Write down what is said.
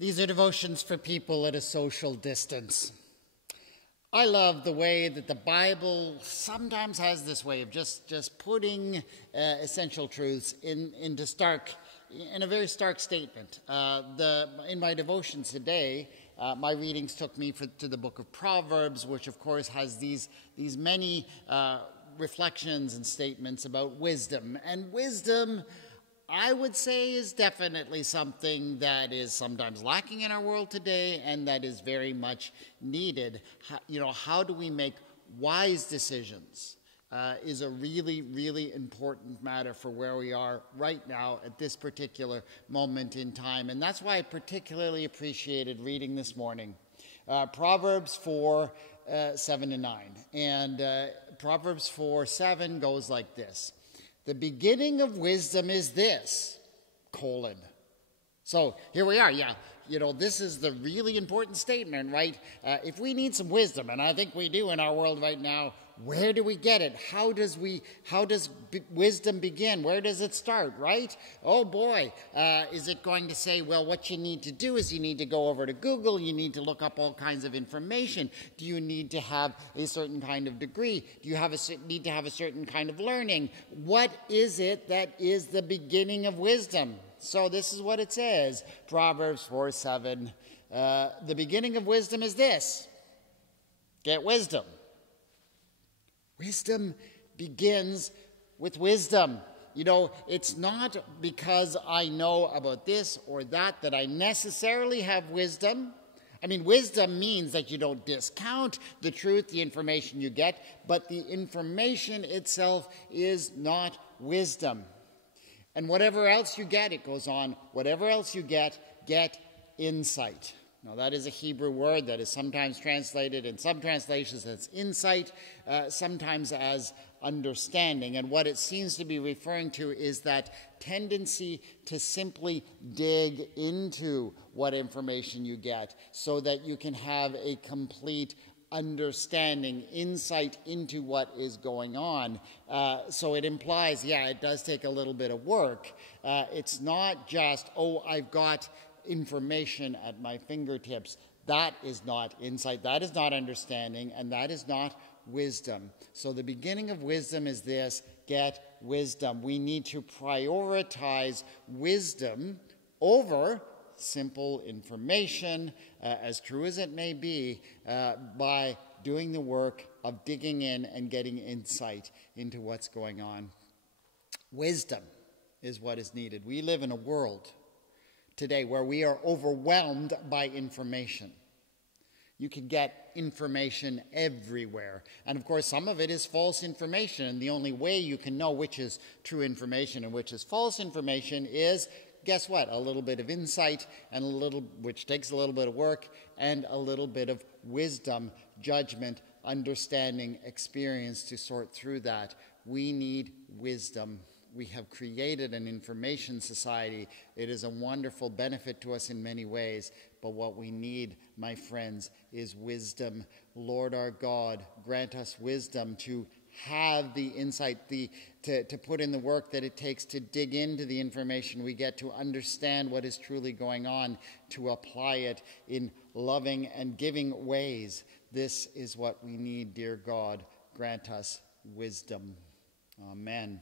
These are devotions for people at a social distance. I love the way that the Bible sometimes has this way of just putting essential truths in a very stark statement. In my devotions today, my readings took me to the book of Proverbs, which of course has these many reflections and statements about wisdom. And wisdom, I would say, is definitely something that is sometimes lacking in our world today and that is very much needed. How do we make wise decisions is a really, really important matter for where we are right now at this particular moment in time. And that's why I particularly appreciated reading this morning Proverbs 4, 7 and 9. And Proverbs 4, 7 goes like this. The beginning of wisdom is this, : So here we are, this is the really important statement, right? If we need some wisdom, and I think we do in our world right now, where do we get it? How does wisdom begin? Where does it start, right? Oh boy, is it going to say, well, what you need to do is you need to go over to Google, you need to look up all kinds of information. Do you need to have a certain kind of degree? Do you need to have a certain kind of learning? What is it that is the beginning of wisdom? So this is what it says, Proverbs 4, 7. The beginning of wisdom is this: get wisdom. Wisdom begins with wisdom. It's not because I know about this or that I necessarily have wisdom. I mean, wisdom means that you don't discount the truth, the information you get, but the information itself is not wisdom. And whatever else you get, it goes on, whatever else you get insight. Now, that is a Hebrew word that is sometimes translated in some translations as insight, sometimes as understanding. And what it seems to be referring to is that tendency to simply dig into what information you get so that you can have a complete understanding, insight into what is going on. So it implies, it does take a little bit of work. It's not just, I've got information at my fingertips. That is not insight, that is not understanding, and that is not wisdom. So the beginning of wisdom is this: get wisdom. We need to prioritize wisdom over simple information, as true as it may be, by doing the work of digging in and getting insight into what's going on. Wisdom is what is needed. We live in a world today where we are overwhelmed by information. You can get information everywhere. And of course, some of it is false information. And the only way you can know which is true information and which is false information is, guess what? A little bit of insight, and which takes a little bit of work, and a little bit of wisdom, judgment, understanding, experience to sort through that. We need wisdom. We have created an information society. It is a wonderful benefit to us in many ways. But what we need, my friends, is wisdom. Lord our God, grant us wisdom to have the insight, to put in the work that it takes to dig into the information we get, to understand what is truly going on, to apply it in loving and giving ways. This is what we need, dear God. Grant us wisdom. Amen.